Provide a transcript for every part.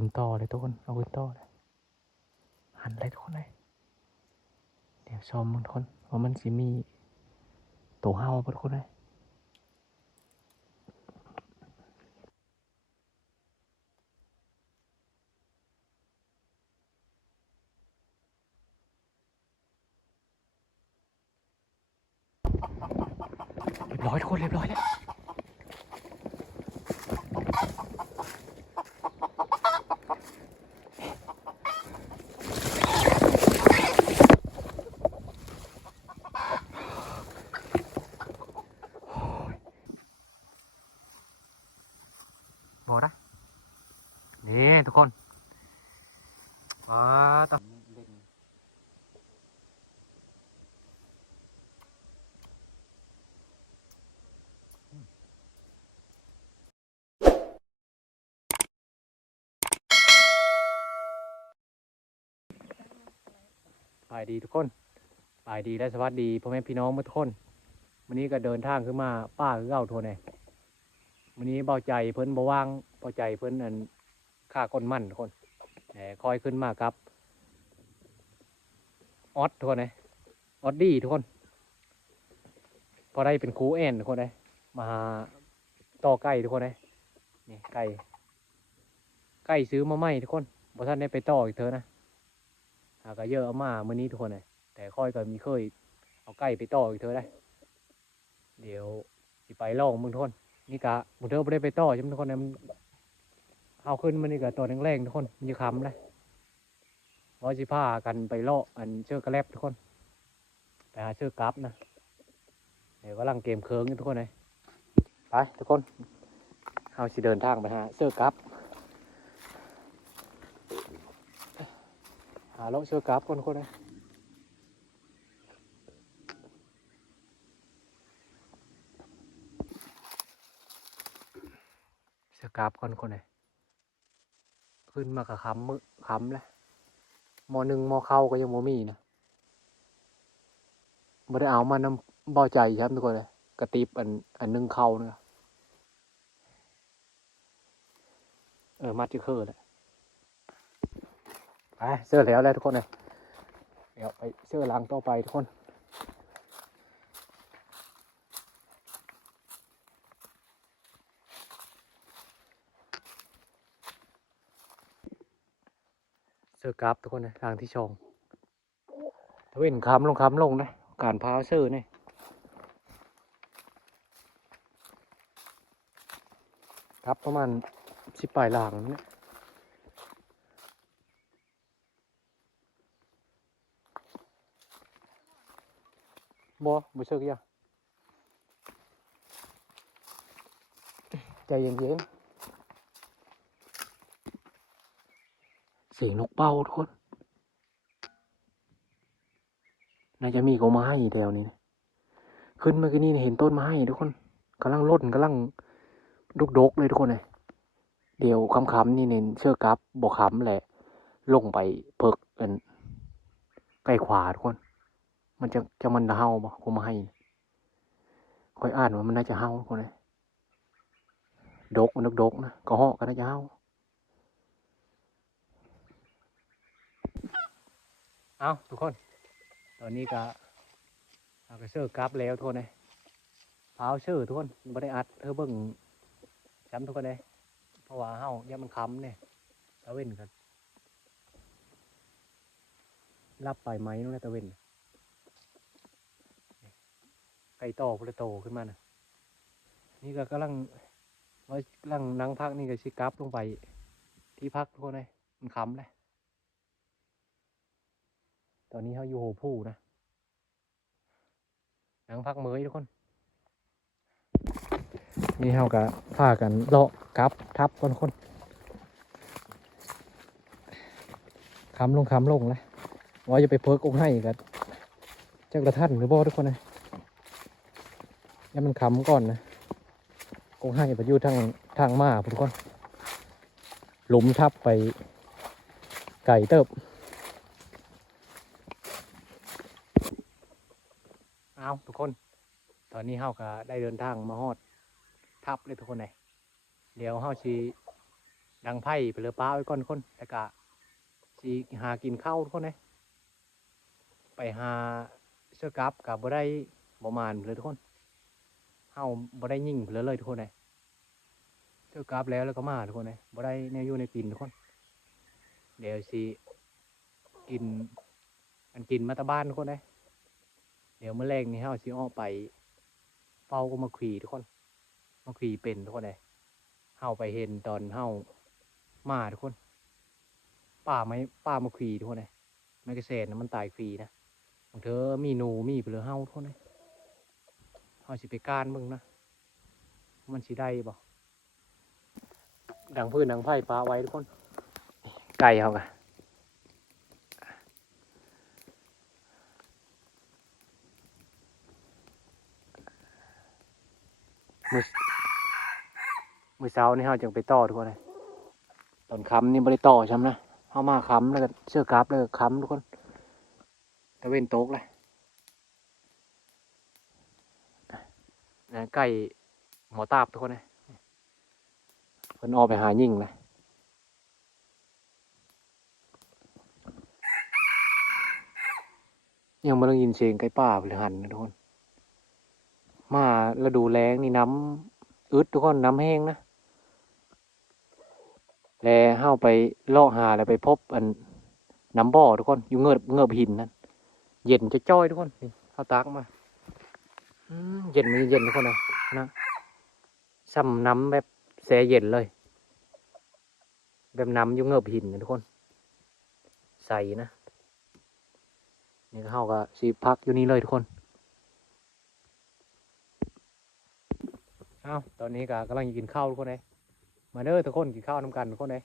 ขึ้นต่อเลยทุกคน เอาขึ้นต่อเลย หันเลยทุกคนเลย เดี๋ยวชมมันทุกคนว่ามันสิมีตัวเฮาบ่ทุกคนเลยเรียบร้อยทุกคนเรียบร้อยแล้ว หมอนะนี่ ทุกคนว้าต่อไปดีทุกคนไปดีและสวัสดีพ่อแม่พี่น้องทุกคนวันนี้ก็เดินทางขึ้นมาป้าคือเก่าโทนเลยวันนี้เบาใจเพิ่นบ่ว่างเบาใจเพิ่นอัน ค่าก้นมั่นทุกคนแต่คอยขึ้นมาครับออสทุกคนเลยออสดี้ทุกคน พอได้เป็นครูแอนทุกคนเลยมาต่อไก่ทุกคนเลยนี่ไก่ไก่ซื้อมาใหม่ทุกคนบ่ท่านได้ไปต่ออีกเถอะนะหากเยอะเอามาเมื้อนี้ทุกคนเลยแต่ค่อยก็มีเคย เอาไก่ไปต่ออีกเถอะได้ เดี๋ยวไปลองมึงทุกคนนี่กะบุเธอไม่ได้ไปต่อใช่ไหมทุกคนนะมัน เอาขึ้นมานี่กะตัวแรงๆทุกคนมันจะค้ำเลยว่าสิพากันไปเลาะอันเชือกกระแลบทุกคนไปหาเชือกกราฟนะเดี๋ยวกำลังเกมเคิร์งอยู่ทุกคนเลยไปทุกคนเอาสิเดินทางไปหาเชือกกราฟหาเลาะเชือกกราฟคนทุกคนเลยเชือกกราฟคนคนเลย ขึ้นมากระคำมือคำเลยมอหนึ่งมอเข้าก็ยังโมมีนะไม่ได้เอามานำบ่อใจครับทุกคนเลยกระติบอันอันหนึ่งเข้านะเออมัดจะคือเลยไปเสื้อแล้วแล้วทุกคนเลยเดี๋ยวไปเสื้อลังต่อไปทุกคน เสื้อกราฟทุกคนนะทางที่ชองถ้าเว้นคำลงคำลงนะ การพาเสื้อนี่ครับประมาณสิบปลายหลางนี่บ่บ่เชือกยังใจเย็นๆ สียงนกเป้าทุกคนน่าจะมีก็ไม้แถวนี้นะขึ้นเมื่อกี้นี่เห็นต้นไม้ทุกคนกำลังล่นกำลังดุกดกเลยทุกคนเลยเดี๋ยวคำคำๆนี่เน้นเชือกกลับบกคำแหละ ลงไปเพิกเอินใกล้ขวาทุกคน มันจะจะมันเฮาบ่ก็ไม้ค่อยอ่านว่ามันน่าจะเฮาทุกคนเลยดกมันดกดกนะก็เหาะก็น่าจะเฮา เอาทุกคน ตอนนี้ก็เอากระเชือกกลับแล้วทุกคนเลยพาวเชือทุกคนไม่ได้อัดเธอเบิ่งจำทุกคนเลยเพราะว่าเฮาเนี่ยมันค้ำเนี่ยตะเว้นกันรับไปไหมน้องนะตะเว้นไก่ต่อพุทโตขึ้นมานะนี่ก็กำลังว่ากำลังนั่งพักนี่ก็ชิกลับลงไปที่พักทุกคนเลยมันค้ำเลย ตอนนี้เขาอยู่โหผู้นะนังพักเมยทุกคน นี่เขาก็พากันเลาะกับทับคนคนคำลงคำลงเลยว่าจะไปเพิกองให้กันจักระท่านหรือบ่ทุกคนนะนี่มันคำก่อนนะองให้ไปอยู่ทางทางมาทุกคนหลุมทับไปไก่เติบ เอาทุก คน ตอนนี้เฮาก็ได้เดินทางมาฮอด ทับเลยทุกคนเลยเดี๋ยวเฮาชีดังไพ่ไปเลยป้าไว้ก่อนคนแต่กะสิหากินข้าวทุกคนเลยไปหาเสื้อกับกับบ่ได้ประมาณเลยทุกคนเฮาบ่ได้ยิ่งเลยเลยทุกคนเลยเสื้อกับแล้วแล้วก็มาทุกคนเลยบ่ได้แนวอยู่ในกินทุกคน เดี๋ยวสิกิน อันกินมาตาบ้านทุกคนเลย เดี๋ยวเมื่อแรกนี่เฮาสิอ้อไปเฝ้าก็มาขี่ทุกคนมาขี่เป็นทุกคนเลยเฮาไปเห็นตอนเฮามาทุกคน ป่าไม้ป่ามาขี่ทุกคนเลยไม่กระเซ็นนะมันตายฟรีนะบางเธอมีหนูมีเปลือเฮาทุกคนเลยเฮาสิไปก้านเบิ่งนะมันสิได้บ่ดังพื้นดังไผ่ปลาไว้ทุกคน ไก่เขากะ มือมือเช้านี่เขาจึงไปต่อทุกคนเลยตอนค้ำนี่ไม่ได้ต่อใช่ไหมนะเขามาค้ำแล้วก็เชือกกราฟแล้วก็ค้ำทุกคนตะเวนโต๊กเลยนะไก่หมอตาบทุกคนเลยเพิ่นออกไปหายิ่งเลยยังไม่ต้องยินเสียงไก่ป่าหรือหันนะทุกคน มาฤดูแล้งนี่น้ำอึดทุกคนน้ำแห้งนะแล้วเฮาไปเลาะหาแล้วไปพบอันน้ำบ่อทุกคน อยู่เงือบเงือบหินนั่นเย็นจะจ้อยทุกคนนี่เขาตักมาอืมเย็นมันเย็นทุกคนนะนะซ้ำน้ำแบบแสเย็นเลย แบบน้ำอยู่เงือบหินนะทุกคน ใส่นะนี่เขาก็สีพักอยู่นี่เลยทุกคน เอาตอนนี้ก็กำลังกินข้าวทุกคนเลยมาเด้อทุกคนกินข้าวน้ำกันทุกคนเลย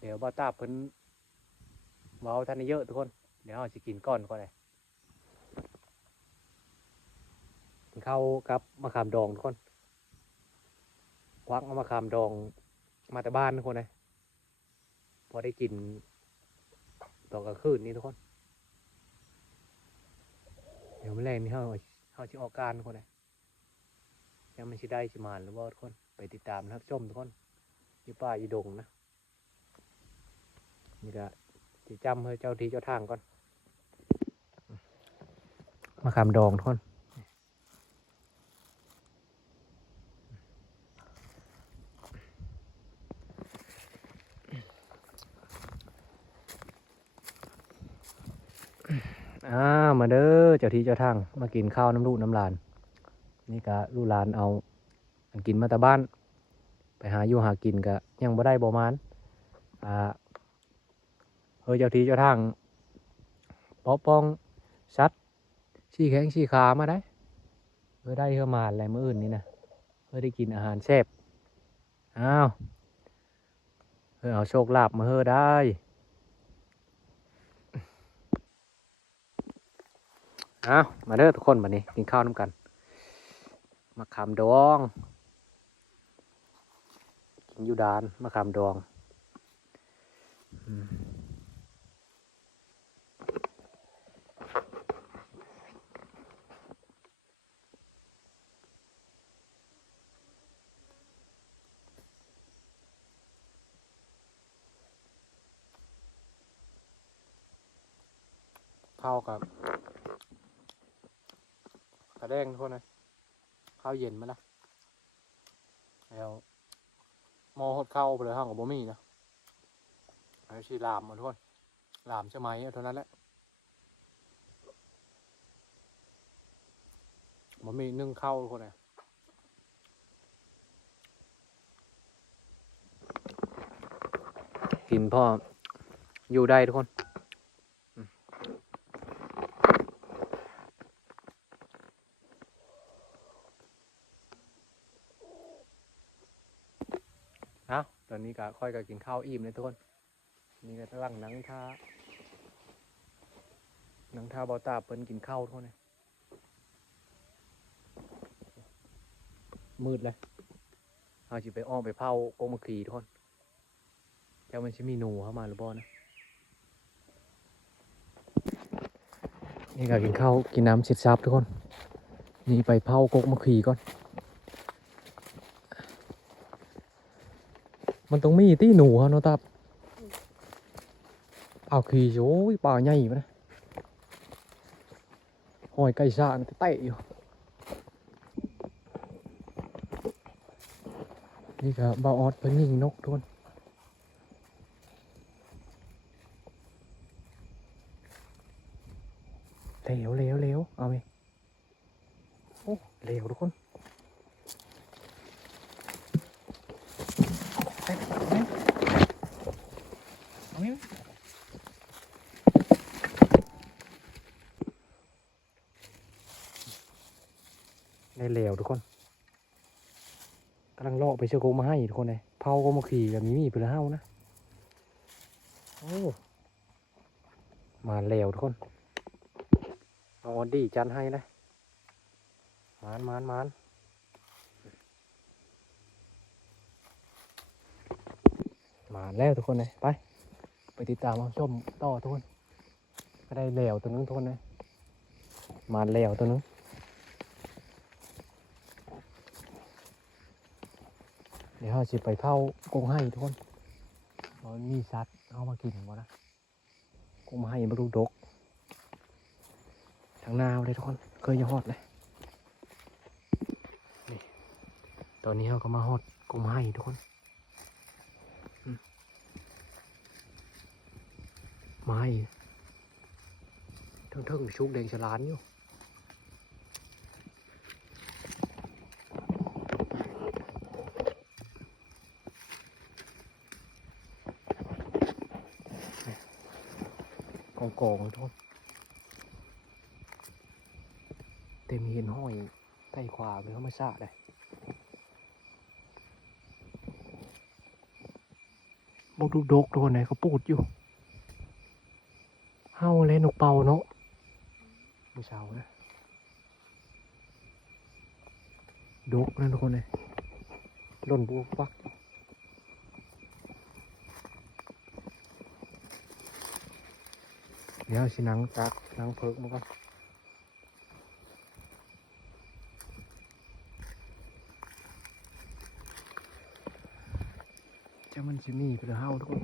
เดี๋ยวบ้าตาเพิ่นเว้าท่านเยอะทุกคน เดี๋ยวเราจะกินก้อนคนเลยกินข้าวกับมะขามดองทุกคนควักเอามะขามดองมาแต่บ้านทุกคนเลยพอได้กินตอนกลางคืนนี้ทุกคน เดี๋ยวมื่อแรงนี่เขาเขาจะออกการทุกคนเลย ยังไม่ช่ได้ชิมานหรือว่าทุกคนไปติดตามนะครับชมทุกคนยู่ป่ายู่ดงนะนี่ก็จะจำให้เจ้าทีเจ้าทางก่อนมาคำดองทุกคนอ่ามาเด้อเจ้าที่เจ้าทางมากินข้าวน้ำลูกน้ำลาน นี่ก็ลูลานเอาอันกินมาแต่บ้าน ไปหาอยู่หากินก็ยังบ่ได้บ่มานอ่าเออเจ้าทีเจ้าทางปอปองชัดชี้แข้งชี้ขามาได้เออได้เฮอมาอะไรมื้ออื่นนี่นะเพื่อได้กินอาหารแซ่บอ้าวเออเอาโชคลาภมาเฮอได้เอามาเด้อทุกคนบัดนี้กินข้าวน้ำกัน มะขามดองกินอยูดานมะขามดองอืมข้ากับกระแดงทุกคนเลย ข้าวเย็นมาละแล้วมอหดเข้าวไปเลยห้างกับบ่มีนะไอ้ชีลามมาทุกคนลามใช่ไหมเอาเท่านั้นแหละบ่มีนึ่งข้าวทุกคนเลยกินพ่ออยู่ได้ทุกคน ตอนนี้ก็ค่อยก็กินข้าวอิ่มเลยทุกคน นี่ก็กำลังหนังท่าหนังท่าบาตาเปิ้นกินข้าวทุกคนเลยมืดเลยเอาจิไปอ้อมไปเผาโกงมะขีทุกคนแค่มันจะมีหนูเข้ามาหรือบ่นะ นี่ก็กินข้าวกินน้ำเสร็จซับทุกคน นี่ไปเผากกมะขีก่อน มันต้องมีที่หนูฮะเนาะตับเอาขี่โอ้ยป่าใหญ่ปะนะหอยไก่ซ่าเตะอยู่ นี่ก็บาออดเป็นยิงนกทุกคนเหลวเหลวเหลวเอาไหมโอ้เหลวทุกคนไปเอาไหมเอาไหมได้เหลวทุกคน กำลังเลาะ ไปเชือกมาให้ทุกคนเลยเผาก็มาขี่กับมีมีเปลือเฮานะโอ้มาแล้วทุกคนเอาออดี้จันให้นะมานมานมานมาแล้วทุกคนเลยไป ไปติดตามเอาชมต่อทุกคนก็ได้แล้วตัวนึงทุกคนเลยมาแล้วตัวนึง เดี๋ยวเราจะไปเผากรงให้ทุกคนมันมีสัตว์เอามากินหมดนะกรงให้มาดูดกทางนาวเลยทุกคน เคยจะฮอดเลยนี่ตอนนี้เราก็มาฮอดกรงให้ทุกคนอืมมาให้ทั้งๆชุกแดงฉลานอยู่ กองทุกคนเต็มเห็นห้อยใต้ขวาเป็นธรรมชาติเลยบกดูดกทุกคนไหนเขาปูดอยู่เฮ้าเลยนกเป่าเนาะเมื่อเช้านะดกนะทุกคนเลยหล่นบูฟักยว สินังตักนังเพิกมาก่อนจะมันจะมีเปลือเฮาทุกคน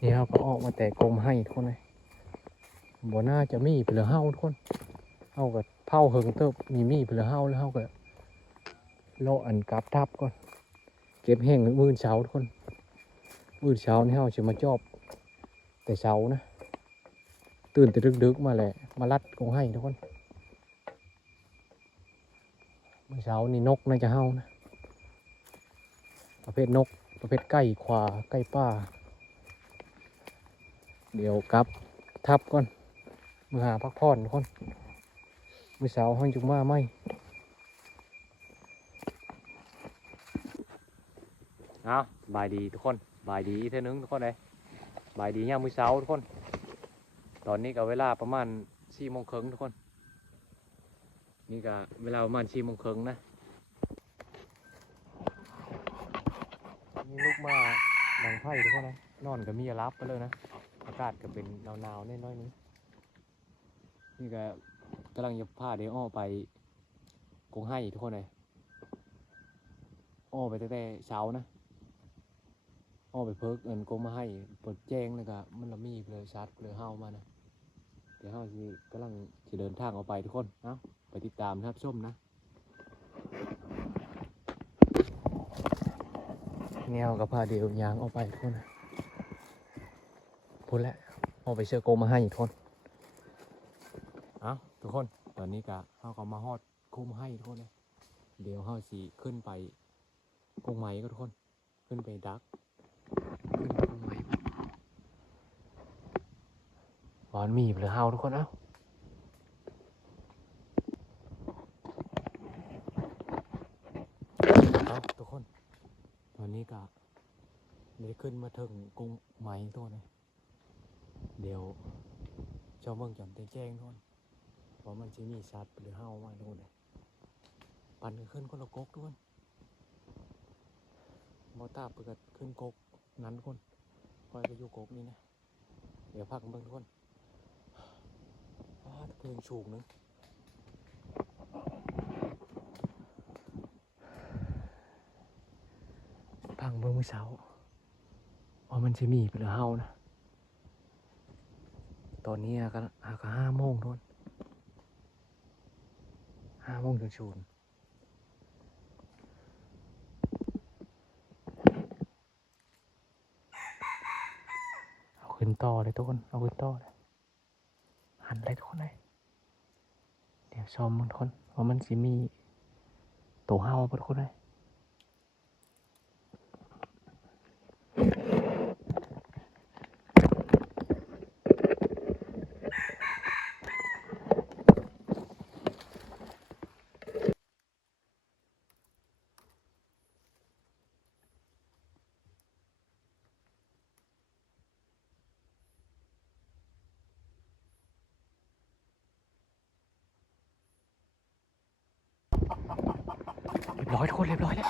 นี่เราก็ออกมาแต่กลมให้ทุกคนเลยบ่น่าจะมีเปลือเฮาทุกคนเฮากับเผาเหิงเติบมีมีเปลือเฮาแล้วเฮาก็โลอันกับทับก่อน เก็บแห้งมือเช้าทุกคน มื้อเช้านี่เราจะมาจอบ แต่เช้านะ ตื่นแต่ดึกๆมาแหละ มาลัดกงให้ทุกคนเมื่อเช้านี่นกน่าจะเห่านะ ประเภทนก ประเภทไก่ขวาไก่ป้า เดี๋ยวกลับทับก่อนมือหาพักผ่อนทุกคนมือเช้าห้องจุงมาไหมเอาบายดีทุกคน บายดีเท่านึงทุกคนเลยบายดียามมื้อเช้าทุกคน ตอนนี้ก็เวลาประมาณสี่โมงครึ่งทุกคน นี่ก็เวลาประมาณสี่โมงครึ่งนะนี่ลูกมาดังไพ่ทุกคนนะนอนก็มีอรับไปเลยนะ อากาศก็เป็นหนาวๆนิดน้อยนึงนี่ก็กำลังจะพาเดี๋ยวอ้อไปกงให้ทุกคนเลยอ้อไปแต่เช้านะ อ้อไปเพิกเงินกงมาให้ปดแจ้งเลยก็มันละมีเลยชาร์จเลยเฮามานะเดี๋ยวเฮาสิกำลังจะเดินทางออกไปทุกคนนะไปติดตามนะครับชมนะแนวกับพาเดียวยางออกไปทุกคนนะพูดแล้วออกไปเชื่อโกงมาให้ทุกคนเอาทุกคนตอนนี้กะเฮาก็มาฮอดโกงมาให้ทุกคนเลยเดี๋ยวเฮาสิขึ้นไปกงไม้ก็ทุกคน ขึ้นไปดัก บอนมีหรือเฮาทุกคนเอ้าเอาทุกคนตอนนี้ก็ได้ขึ้นมาถึงกรุงไหมตัวนี้เดี๋ยวเจ้าเมืองจำเตแจ้งทุกคนเพราะมันจะมีสัตว์หรือเฮามาทุกคนเลยปั่นขึ้นคนละกกทุกคนมอต้าเปิดขึ้นกก นั้นทุกคนคอยไปอยู่กกนี่นะ เดี๋ยวพักเบิ่งทุกคนอ้าเพลงสูงนึงพังเมื้อเช้าว่ามันจะมีไปหรอเฮานะ ตอนนี้ก็อาก็ห้าโมงทุกคนห้าโมงถึงชูน ขึ้นต่อเลยทุกคน เอาขึ้นต่อเลยหันเลยทุกคนเลยเดี๋ยวชมมันทุกคนว่ามันสิมีตัวเฮาวทุกคนเลย รียบร้อยทุกคนเรียบร้อยแล้ว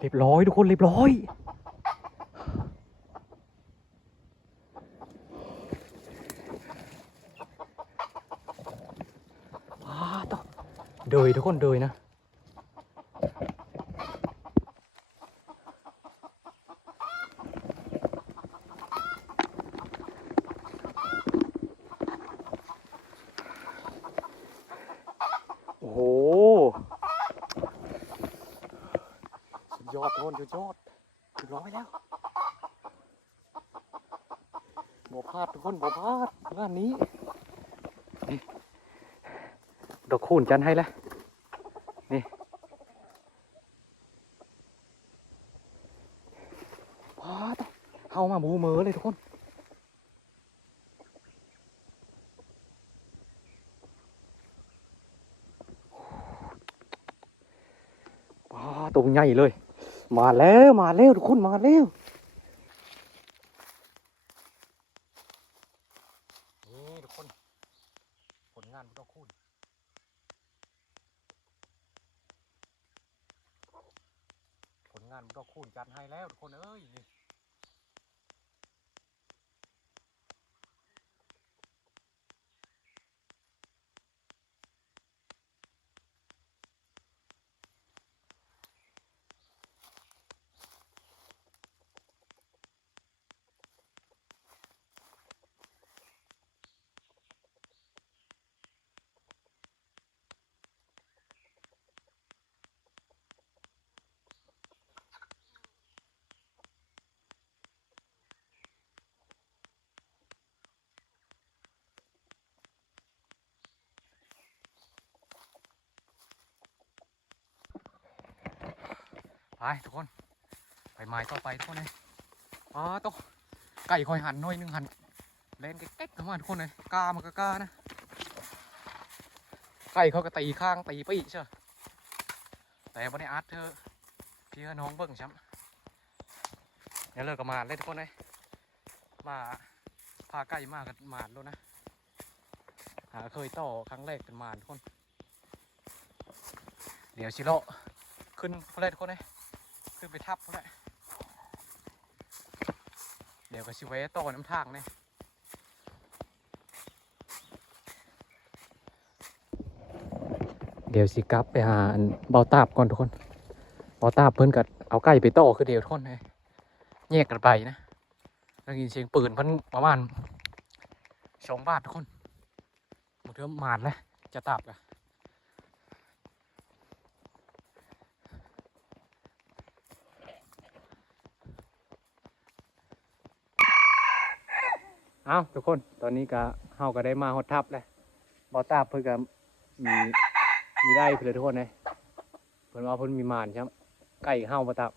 เรียบร้อยทุกคนเรียบร้อยเดยทุกคนเดยนะ โอ้โห สุดย อดทุกคนสุดยอดสุดร้อยแล้วบ่พลาดทุกคนบ่พลาดงานนี้นี่ดอกคูณจันให้แล้วนี่ว้าดเข้ามาหมูเมือเลยทุกคนตรงใหญ่เลย มาแล้วมาแล้วทุกคนมาแล้วนี่ทุกคนผลงานพุทธคุณผลงานพุทธคุณจัดให้แล้วทุกคนเอ้ยนี่ ไปทุกคน ไปไม้ต่อไปทุกคนเลยอ๋อตัวไก่คอยหันหน่อยหนึงหันเล่นแก๊กๆเข้ามาทุกคนเลยกล้ามันก็กล้านะ ไก่เขาก็ตีข้างตีไปอีกเชียวแต่วันนี้อาร์ตเธอพี่น้องเบิ่งช้ำเดี๋ยวเลิกกับมาเลยทุกคนเลยมาพาไก่มากกันมาดแล้วนะหาเคยต่อครั้งแรกเป็นมาทุกคน เดี๋ยวชิโร่ขึ้นเขาเลยทุกคนเลย ขึ้นไปทับเขาเลยเดี๋ยวก็ชิเวต่อน้ำทางเนี่ยเดี๋ยวสิกลับไปหาเบาตาบก่อนทุกคนเบาตาบเพิ่นกัดเอาไก่ไปต่อคือเดียวทุกคนเลยแยกกันไปนะแล้วยินเสียงปืนเพิ่นประมาณสองบาททุกคนหมดเท่าหมาดแล้วจะตาบกัน เอาทุกคนตอนนี้ก็เฮาก็ได้มาฮอดทับแล้วเบาตาบเพิ่นก็มีมีได้เพื่อนทุกคนเลยเพิ่นว่าเพิ่นมีมานใช่ไหมไก่เห่าปะตับ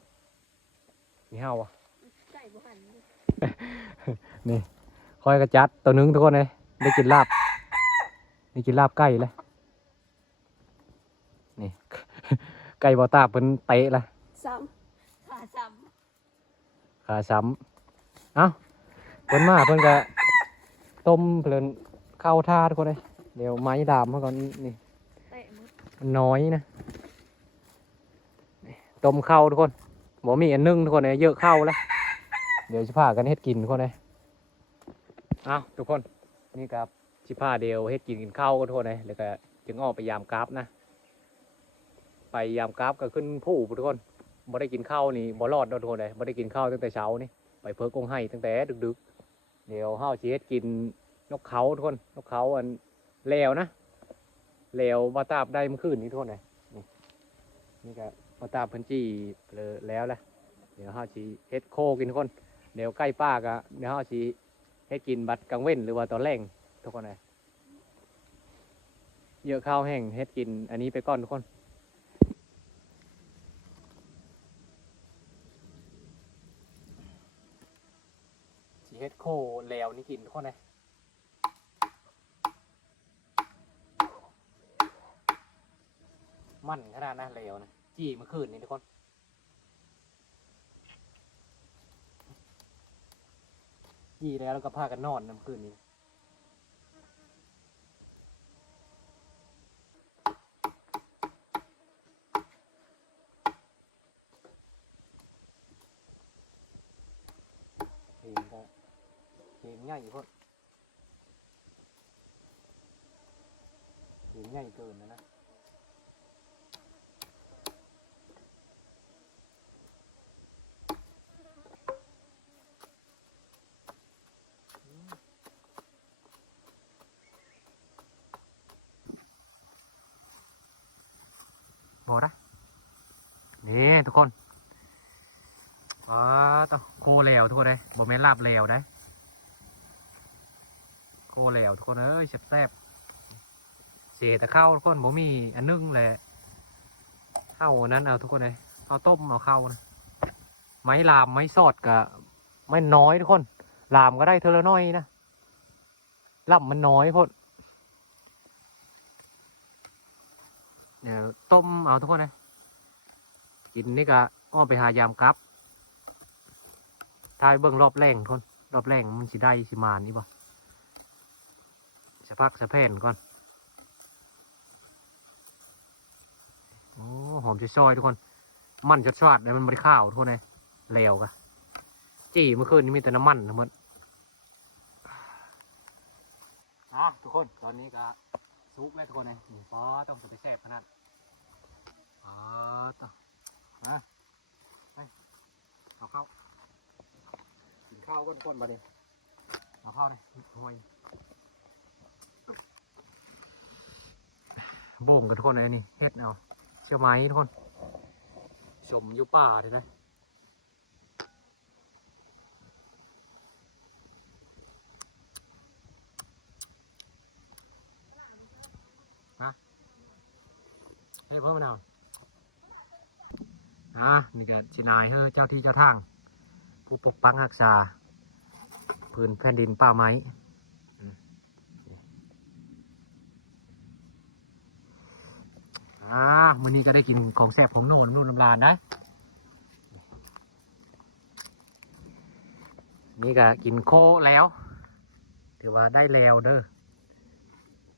มีเห่าอะไก่บุหันดินี่คอยกระจัดตัวหนึงทุกคนเลยได้กินลาบได้กินลาบไก่เลยนี่ไก่บอตาบเพิ่นเตะละซ้ำขาซ้ขาซ้ำเอ้าเพิ่นมาเพิ่นก็ ต้มเพลินเข้าท่าทุกคนเลยเดี๋ยวไม้ดามมาก่อนนี่น้อยนะต้มเข้าทุกคนบ่มีอันนึ่งทุกคนเลยเยอะเข้าแล้วเดี๋ยวจะพากันเฮ็ดกินทุกคนเลยเอาทุกคนนี่ครับชิพาเดียวเฮ็ดกินกินข้าวกันทุกคนเลยแล้วก็จึงออกไปยามกราฟนะ ไปยามกราฟก็ขึ้นผู้ทุกคนบ่ได้กินข้าวนี่บ่รอดนะทุกคนเลยบ่ได้กินข้าวตั้งแต่เช้านี่ไปเพิกกงให้ตั้งแต่ดึกๆ เดี๋ยวเฮาสิเฮ็ดกินนกเขาทุกคนนกเขาอันแล้วนะแล้วมาตาบได้เมื่อคืนนี้ทุกคนเลยนี่นี่ก็มาตาบพิ่นจีเลยแล้วแหละเดี๋ยวเฮาสิเฮ็ดโคกินทุกคน เดี๋ยวใกล้ป้าก็เดี๋ยวเฮาสิเฮ็ดกินบัดกลางเว้นหรือว่าตอนแรงทุกคนเลยเยอะข้าวแห้งเฮ็ดกินอันนี้ไปก่อนทุกคน ฮ็ดโคแล้วนี่กินทุกคนมันขนาดนะแล้วนะจี้มื่อคืนนี่ทุกคนจี้แล้วแล้วก็พากันนอนนะเมื่อคืนนี้เพลงก็ ง่ายอยู่คนเพลงง่ายเกินนะนะโหนะนี่ทุกคนอ๋อต้องโคเหลวทุกคนเลยบ่แม่นลาบเหลวได้ โคเหลว เอ้ยแซ่บเสียแต่ข้าวทุกคนบ่มีอันนึ่งแหละข้าวนั้นเอาทุกคนเลยเอาต้มเอาเข้านะไม้ลามไม้สอดกับไม่น้อยทุกคนลามก็ได้เทอละน้อยนะล่ำมันน้อยพดเดี๋ยวต้มเอาทุกคนเลยกินนี่ก็อ้อมไปหายามกับทายเบิ่งรอบแรงทุกคนรอบแรงมันสิได้สิมานี่บ่ สะพักสะแผ่นก่อน โอ้หอมจะซอยๆทุกคน มันชดชดเลยมันบริข้าวทุกคนเลยเลวกะจี้เมื่อคืนนี้มีแต่น้ำมันทั้งหมดอะทุกคนตอนนี้ก็ซุกแล้วทุกคนเลยนี่ฟอต้องจะไปแซ่บขนาดอ๋อต่อมาไปเอาเข้ากินข้าวก้นๆมาดิเอาเข้าเลยห่วย บ่งกับทุกคนเลยนี่เฮ็ดเอาเชื่อไหมทุกคนชมอยู่ป่าทีนะนะให้เพิ่มมะนาวอะนี่ก็ชินายเฮ้เจ้าที่เจ้าทาง ผู้ปกปักรักษาพื้นแผ่นดินป่าไม้ อ่ามื้อนี้ก็ได้กินของแซ่บของโน่นนู่นน้ำลานได้นี่ก็กินโคแล้ว ถือว่าได้แล้วเด้อ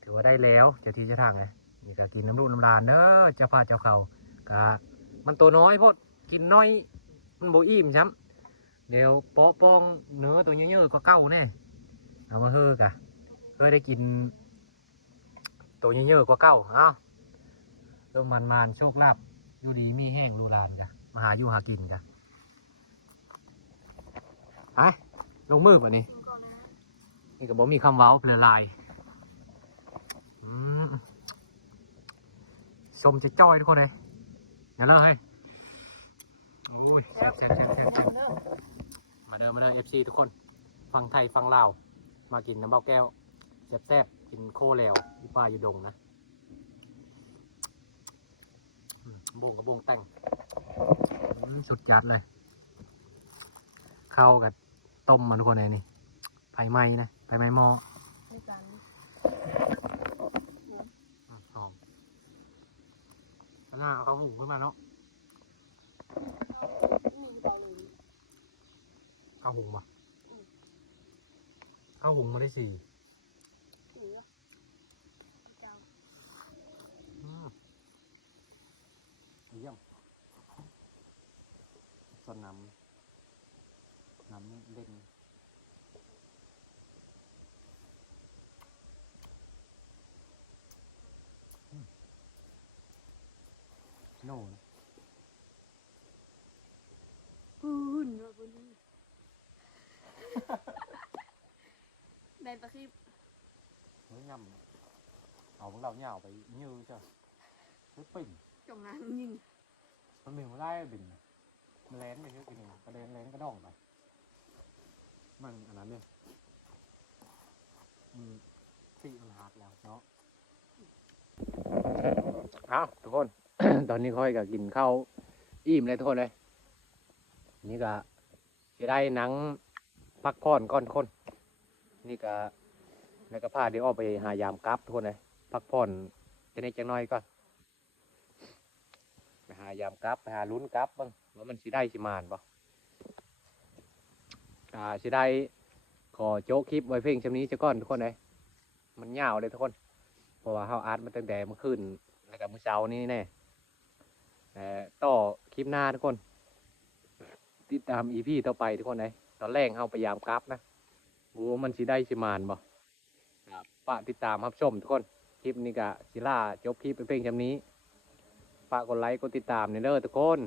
ถือว่าได้แล้วเจ้าที่เจ้าทางไงนี่ก็กินน้ำรูน้ำลานเด้อเจ้าพาเจ้าเขากะมันตัวน้อยพดกินน้อยมันโบอิ่มช้ำเดี๋ยวเปาะปองเนื้อตัวเยอะๆก็เก้าแน่เอามาเฮือกะเคยได้กินตัวเยอะๆกว่าเก้าเอ้าเริ่ มมันมานโชคลาภอยู่ดีมีแห้งรูลานกะมาหาอยู่หากินกะไปลงมือป่ะนี่นี่ก็บอกมีคำเว้าเป็นลายอืมชมจะจ้อยทุกคนเลยอย่าเลิกเฮ้ยโอ้ยแซ่บแซ่บแซ่บแซ่บแซ่บมาเดิมมาเดิมเอฟซีทุกคน ฟังไทยฟังลาว มากินน้ำเบาแก้วแซ่บแซ่บกินโคแล้วอยู่ป่าอยู่ดงนะอืมโบงกับโบงแต่งอืมสุดจัดเลย เข้ากับต้มมันทุกคนเลยนี่ไฟไหม้นะไฟไหม้หม้อในจานอืมหอมแล้วหน้าเอาข้าวหุงขึ้นมาเนาะมีใจเลยข้าวหุงมาข้าวหุงมาได้สี่ ถือเจ้า อืมเยี่ยมส่วนน้ำน้ำเล่นอืมโน่นะปืนว่าปืนได้ปะคลิปเฮ้ยงำเอาของเราเนี่ยเอาไปยื้อจ้ะซื้อปิ่งจงงานยิงมันมีมาไล่บิน มันแลนไปเยอะกินกระเด็นแลนกระด้องไปมันอันนั้นเนี่ยอืมตีมันหักแล้วเนาะเอาทุกคน ตอนนี้ค่อยก็กินข้าวอิ่มเลยทุกคนเลยนี่ก็จะได้หนังพักผ่อนก่อนทุกคน นี่ก็แล้วก็พาเดี๋ยวออกไปหายามกลับทุกคนเลยพักผ่อนจะนิดจังน้อยก่อนไปหายามกลับไปหาลุ้นกลับบ้าง ว่ามันสิได้สิมานบ่อ่าสิได้ขอโจ๊กคลิปไว้เพลงชำนี้จะก่อนทุกคนเลยมันยาวเลยทุกคน เพราะว่าเฮาอัดมาตั้งแต่เมื่อคืนแล้วก็มื้อเช้านี้แน่แต่ต่อคลิปหน้าทุกคน ติดตามอีพีต่อไปทุกคนเลยตอนแรกเฮาพยายามกลับนะรู้ว่ามันสิได้สิมานบ่ครับฝากติดตามรับชมทุกคน คลิปนี้ก็สิล่าจบคลิปเป็นเพลงชำนี้ฝากกดไลค์กดติดตามในเด้อทุกคน